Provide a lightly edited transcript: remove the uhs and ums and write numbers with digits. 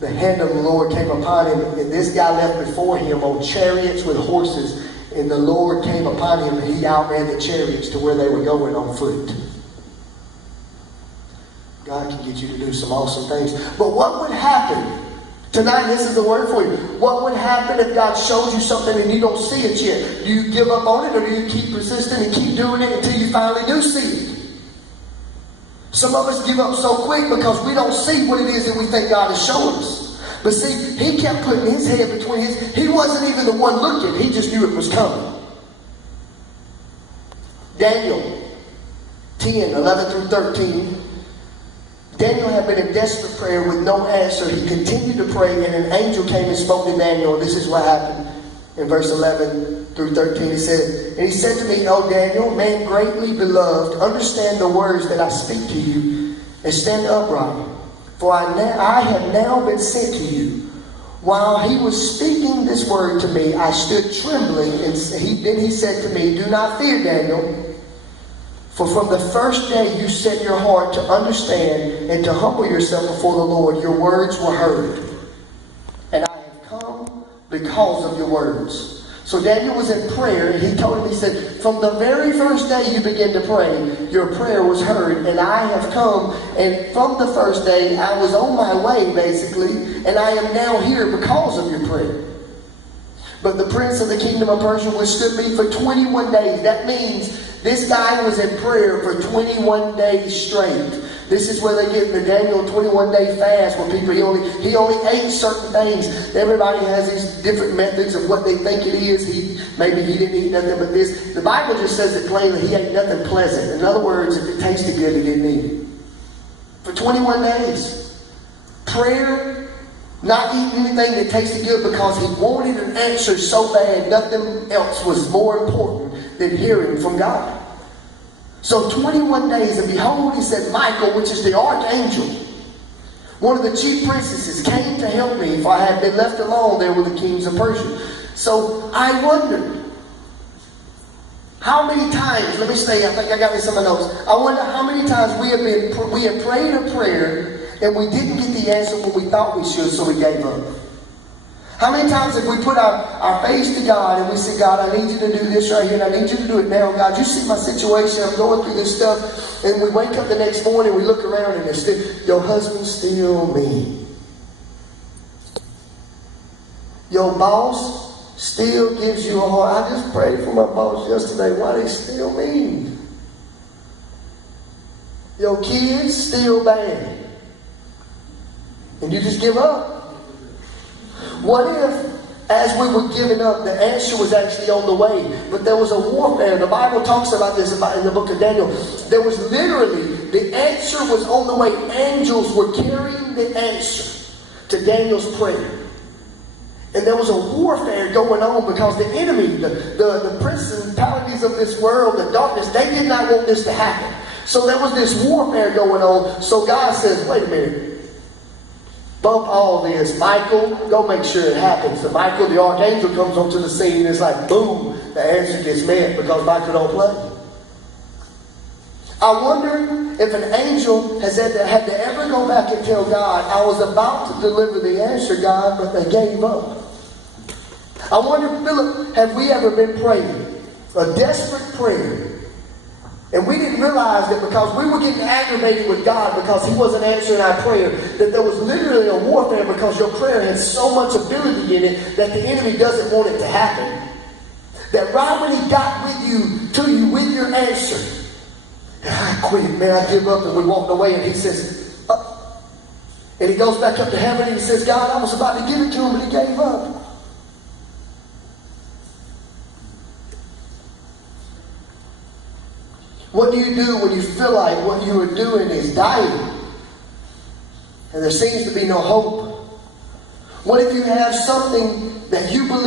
the hand of the Lord came upon him, and this guy left before him on chariots with horses, and the Lord came upon him, and he outran the chariots to where they were going on foot. God can get you to do some awesome things. But what would happen? Tonight, this is the word for you. What would happen if God shows you something and you don't see it yet? Do you give up on it, or do you keep persisting and keep doing it until you finally do see it? Some of us give up so quick because we don't see what it is that we think God is showing us. But see, he kept putting his head between his... He wasn't even the one looking. He just knew it was coming. Daniel 10, 11 through 13. Daniel had been in desperate prayer with no answer. He continued to pray, and an angel came and spoke to Daniel. And this is what happened in verse 11 through 13. He said, and he said to me, O Daniel, man greatly beloved, understand the words that I speak to you, and stand upright. For I have now been sent to you. While he was speaking this word to me, I stood trembling, and then he said to me, do not fear, Daniel. For from the first day you set your heart to understand and to humble yourself before the Lord, your words were heard. And I have come because of your words. So Daniel was in prayer, and he told him, he said, from the very first day you began to pray, your prayer was heard, and I have come. And from the first day, I was on my way, basically, and I am now here because of your prayer. But the prince of the kingdom of Persia withstood me for 21 days. That means this guy was in prayer for 21 days straight. This is where they get the Daniel 21-day fast, where people, he only ate certain things. Everybody has these different methods of what they think it is. Maybe he didn't eat nothing but this. The Bible just says it plainly, he ate nothing pleasant. In other words, if it tasted good, he didn't eat it. For 21 days. Prayer, not eating anything that tasted good because he wanted an answer so bad, nothing else was more important than hearing from God. So 21 days, and behold, he said, Michael, which is the archangel, one of the chief princesses, came to help me, for I had been left alone there with the kings of Persia. So I wondered, how many times, let me say, I think I got this in my notes. I wonder how many times we have prayed a prayer and we didn't get the answer when we thought we should, so we gave up. How many times have we put our face to God and we say, God, I need you to do this right here, and I need you to do it now. God, you see my situation, I'm going through this stuff. And we wake up the next morning, we look around, and it's still, your husband's still mean. Your boss still gives you a hard. I just prayed for my boss yesterday. Why they still mean? Your kids still bad. And you just give up. What if, as we were giving up, the answer was actually on the way, but there was a warfare? The Bible talks about this in the book of Daniel. There was literally, the answer was on the way. Angels were carrying the answer to Daniel's prayer. And there was a warfare going on because the enemy, the principalities of this world, the darkness, they did not want this to happen. So there was this warfare going on. So God says, wait a minute. Bump all this. Michael, go make sure it happens. So Michael, the archangel, comes onto the scene, and it's like, boom, the answer gets met because Michael don't play. I wonder if an angel has had to ever go back and tell God, I was about to deliver the answer, God, but they gave up. I wonder, Philip, have we ever been praying a desperate prayer, and we didn't realize that because we were getting aggravated with God because he wasn't answering our prayer, that there was literally a warfare because your prayer has so much ability in it that the enemy doesn't want it to happen. That right when he got to you with your answer, I quit, man, I give up, and we walked away, and he says, and he goes back up to heaven, and he says, God, I was about to give it to him, but he gave up. What do you do when you feel like what you are doing is dying and there seems to be no hope? What if you have something that you believe